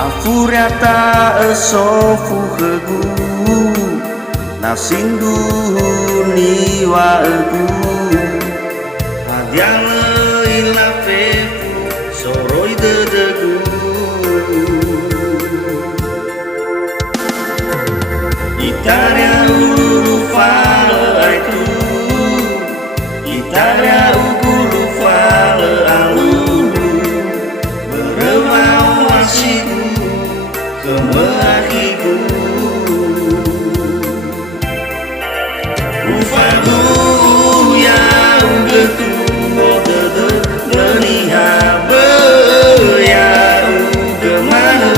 Afuriata esofu hegu nasindu niwa egu hadiale ila fefu soroi dedegu Italia ulu fale aitu Italia ulu fale alulu beremau wasiku kemerahiku Ufadu ya ugetu odede meniha ya ugemana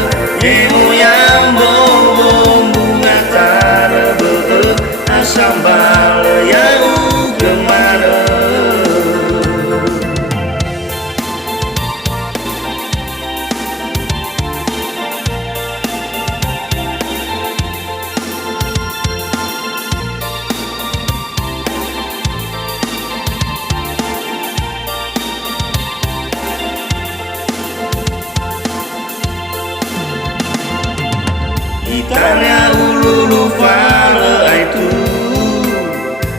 emo yang bom bunga tara bebe asam bala ya ugemana Italia ululu fale aitu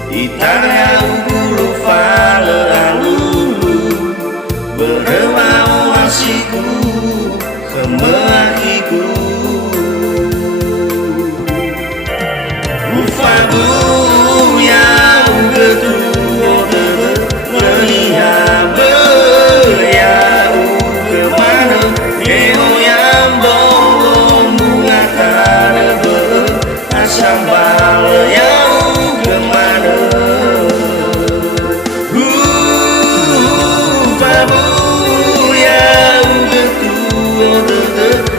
Italia ululu fale alulu beremau wasiku kemerahiku Ufadu ya ugetu odede melihat ya ugemana emo yang bom bunga karebe asam bala ya ugemana Ufadu ya ugetu odede